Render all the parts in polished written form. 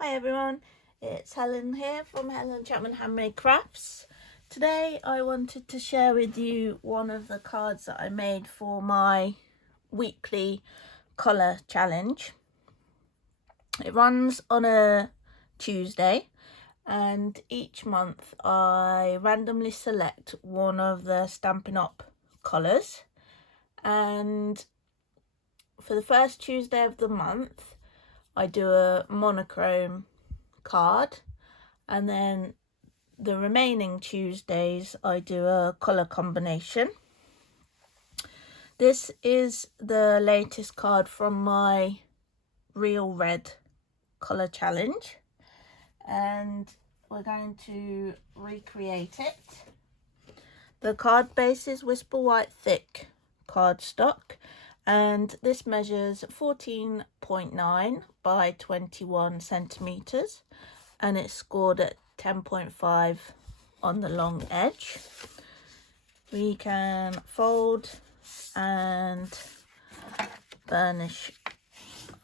Hi everyone, it's Helen here from Helen Chapman Handmade Crafts. Today I wanted to share with you one of the cards that I made for my weekly colour challenge. It runs on a Tuesday and each month I randomly select one of the Stampin' Up colours, and for the first Tuesday of the month I do a monochrome card, and then the remaining Tuesdays I do a colour combination. This is the latest card from my Real Red colour challenge, and we're going to recreate it. The card base is Whisper White thick cardstock, and this measures 14.9 by 21 centimetres, and it's scored at 10.5 on the long edge. We can fold and burnish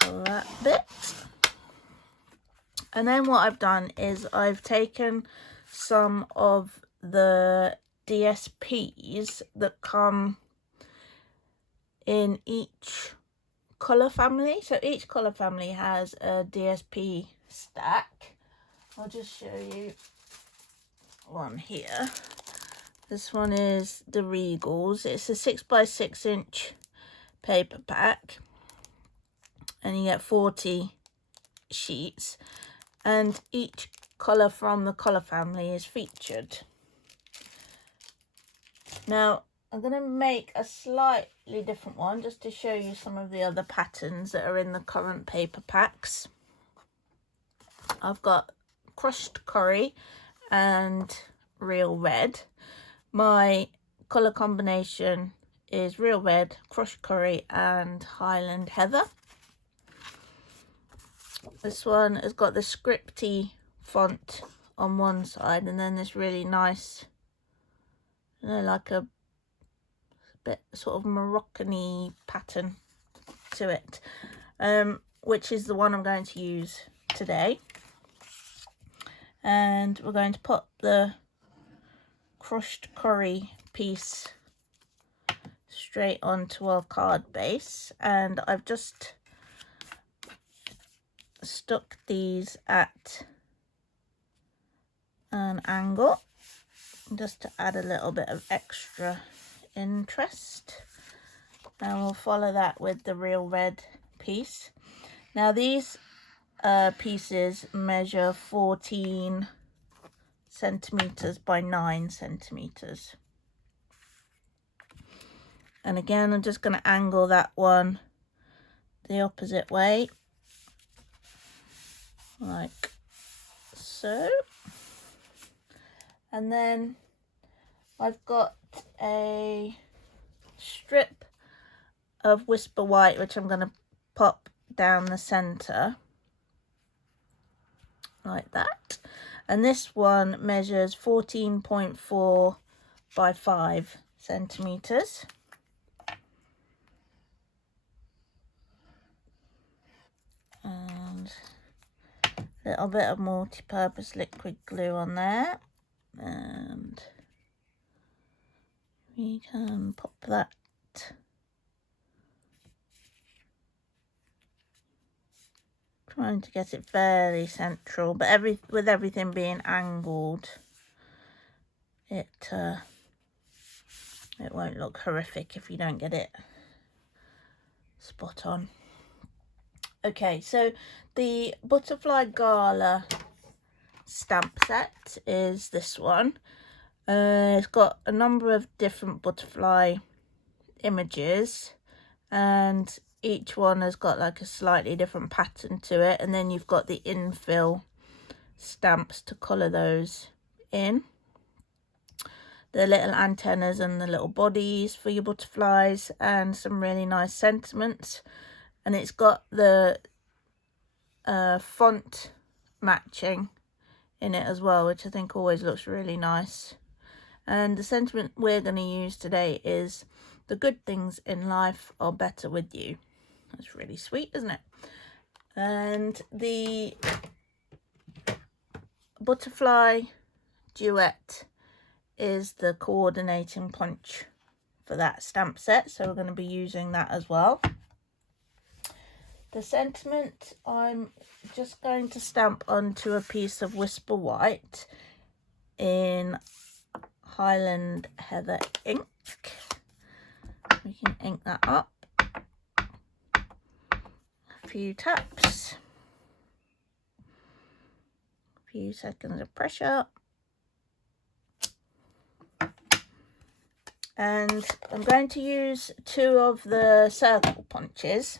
that bit. And then what I've done is I've taken some of the DSPs that come in each colour family. So each colour family has a DSP stack. I'll just show you one here. This one is the Regals. It's a 6x6 inch paper pack, and you get 40 sheets, and each colour from the colour family is featured. Now I'm going to make a slightly different one just to show you some of the other patterns that are in the current paper packs. I've got crushed curry and real red. My colour combination is real red, crushed curry and Highland heather. This one has got the scripty font on one side, and then this really nice, like a bit sort of Moroccan-y pattern to it, which is the one I'm going to use today. And we're going to put the crushed curry piece straight onto our card base, and I've just stuck these at an angle just to add a little bit of extra interest, and we'll follow that with the real red piece. Now these pieces measure 14 centimeters by 9 centimeters, and again I'm just going to angle that one the opposite way, like so. And then I've got a strip of Whisper White which I'm going to pop down the center like that, and this one measures 14.4 by 5 centimeters. And a little bit of multi-purpose liquid glue on there, and we can pop that trying to get it fairly central, but with everything being angled, it won't look horrific if you don't get it spot on. Okay, so the Butterfly Gala stamp set is this one. It's got a number of different butterfly images, and each one has got like a slightly different pattern to it, and then you've got the infill stamps to colour those in. The little antennas and the little bodies for your butterflies, and some really nice sentiments. And it's got the font matching in it as well, which I think always looks really nice. And the sentiment we're going to use today is, the good things in life are better with you. That's really sweet, isn't it? And the Butterfly Duet is the coordinating punch for that stamp set, so we're going to be using that as well. The sentiment I'm just going to stamp onto a piece of Whisper White in Highland Heather ink. We can ink that up. A few taps. A few seconds of pressure. And I'm going to use 2 of the circle punches.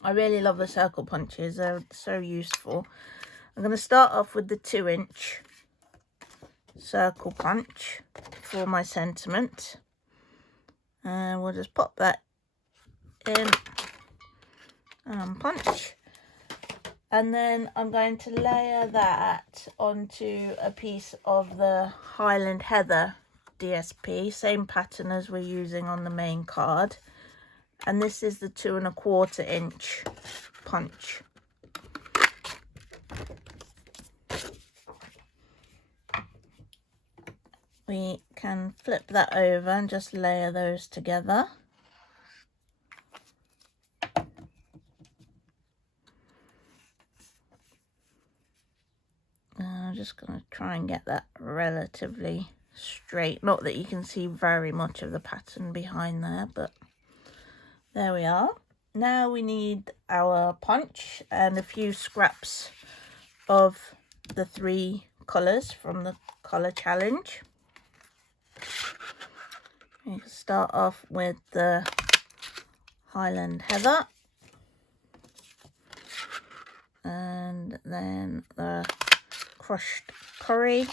I really love the circle punches, they're so useful. I'm going to start off with the 2-inch circle punch for my sentiment. And we'll just pop that in and punch. And then I'm going to layer that onto a piece of the Highland Heather DSP, same pattern as we're using on the main card. And this is the 2 1/4 inch punch. We can flip that over and just layer those together. I'm just going to try and get that relatively straight. Not that you can see very much of the pattern behind there, but there we are. Now we need our punch and a few scraps of the 3 colours from the colour challenge. You can start off with the Highland Heather and then the crushed curry,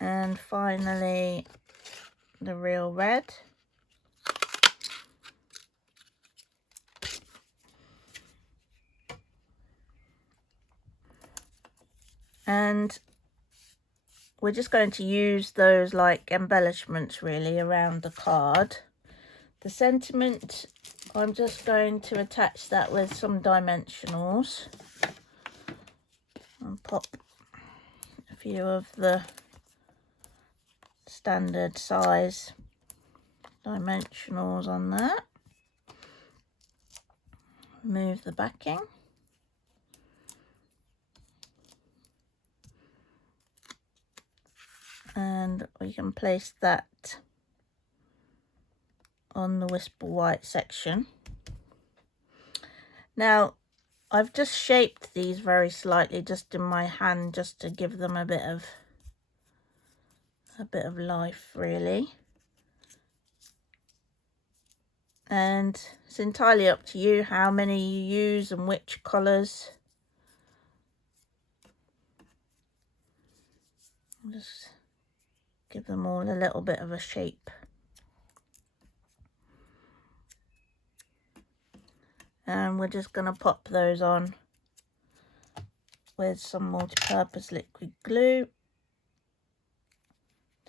and finally the real red. And we're just going to use those like embellishments really around the card. The sentiment, I'm just going to attach that with some dimensionals and pop a few of the standard size dimensionals on that. Move the backing. And we can place that on the Whisper White section. Now, I've just shaped these very slightly just in my hand, just to give them a bit of life really. And it's entirely up to you how many you use and which colours. Just give them all a little bit of a shape. And we're just going to pop those on with some multi-purpose liquid glue.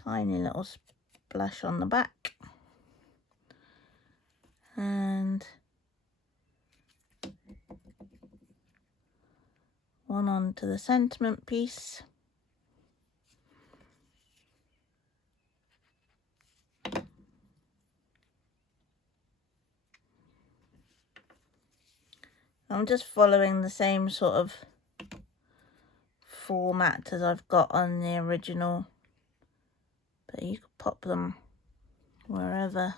Tiny little splash on the back. And one onto the sentiment piece. I'm just following the same sort of format as I've got on the original, but you could pop them wherever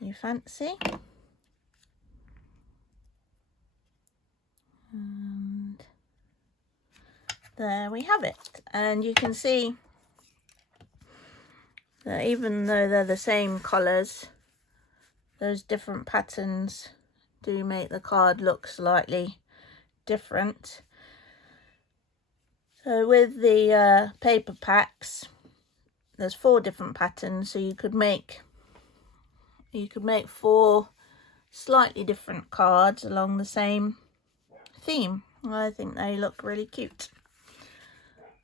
you fancy. And there we have it. And you can see that even though they're the same colours, those different patterns do make the card look slightly different. So with the paper packs, there's 4 different patterns, so you could make 4 slightly different cards along the same theme. I think they look really cute.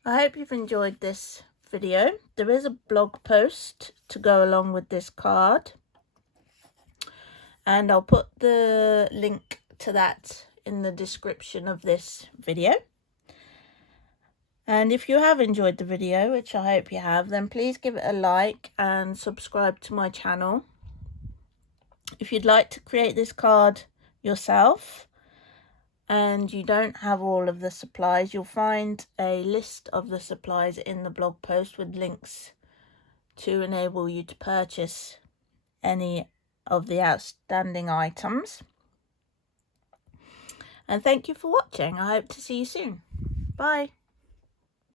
I hope you've enjoyed this video. There is a blog post to go along with this card, and I'll put the link to that in the description of this video. And if you have enjoyed the video, which I hope you have, then please give it a like and subscribe to my channel. If you'd like to create this card yourself and you don't have all of the supplies, you'll find a list of the supplies in the blog post with links to enable you to purchase any of the outstanding items. And thank you for watching. I hope to see you soon. Bye.